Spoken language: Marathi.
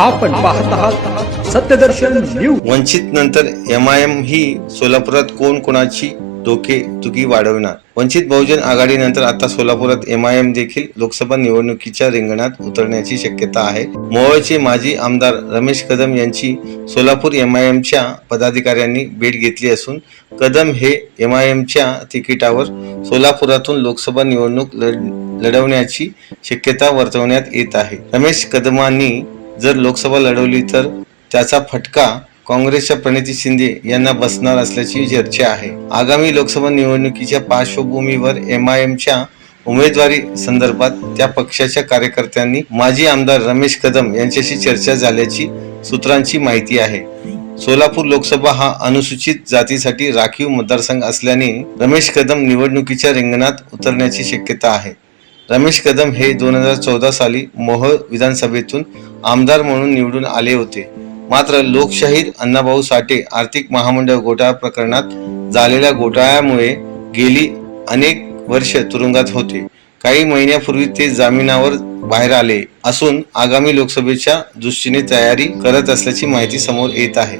आपण पाहत आहात सत्यदर्शन न्यूज. वंचित नंतर एम आय एम ही सोलापुरात कोण कोणाची डोके तुकी वाढवणार? वंचित बहुजन आघाडीनंतर आता सोलापुरात एम आय एम देखील लोकसभा निवडणुकीच्या रिंगणात उतरण्याची शक्यता आहे. मोहोळचे माजी आमदार रमेश कदम यांची सोलापूर एम आय एमच्या पदाधिकाऱ्यांनी भेट घेतली असून कदम हे एम आय एमच्या तिकिटावर सोलापुरातून लोकसभा निवडणूक लढ- लढवण्याची शक्यता वर्तवण्यात येत आहे. रमेश कदमांनी जर लोकसभा लढवली तर त्याचा फटका काँग्रेसच्या प्रणिती शिंदे यांना बसणार असल्याची चर्चा आहे. आगामी लोकसभा निवडणुकीच्या पार्श्वभूमीवर एम आय एमच्या उमेदवारी संदर्भात त्या पक्षाच्या कार्यकर्त्यांनी माजी आमदार रमेश कदम यांच्याशी चर्चा झाल्याची सूत्रांची माहिती आहे. सोलापूर लोकसभा हा अनुसूचित जातीसाठी राखीव मतदारसंघ असल्याने रमेश कदम निवडणुकीच्या रिंगणात उतरण्याची शक्यता आहे. रमेश कदम हे दोन हजार चौदा साली मोह विधानसभेतून आमदार म्हणून निवडून आले होते. मात्र लोकशाहीर अण्णाभाऊ साठे आर्थिक महामंडळ घोटाळा प्रकरणात झालेल्या घोटाळ्यामुळे गेली अनेक वर्ष तुरुंगात होते. काही महिन्यापूर्वी ते जामिनावर बाहेर आले असून आगामी लोकसभेच्या दृष्टीने तयारी करत असल्याची माहिती समोर येत आहे.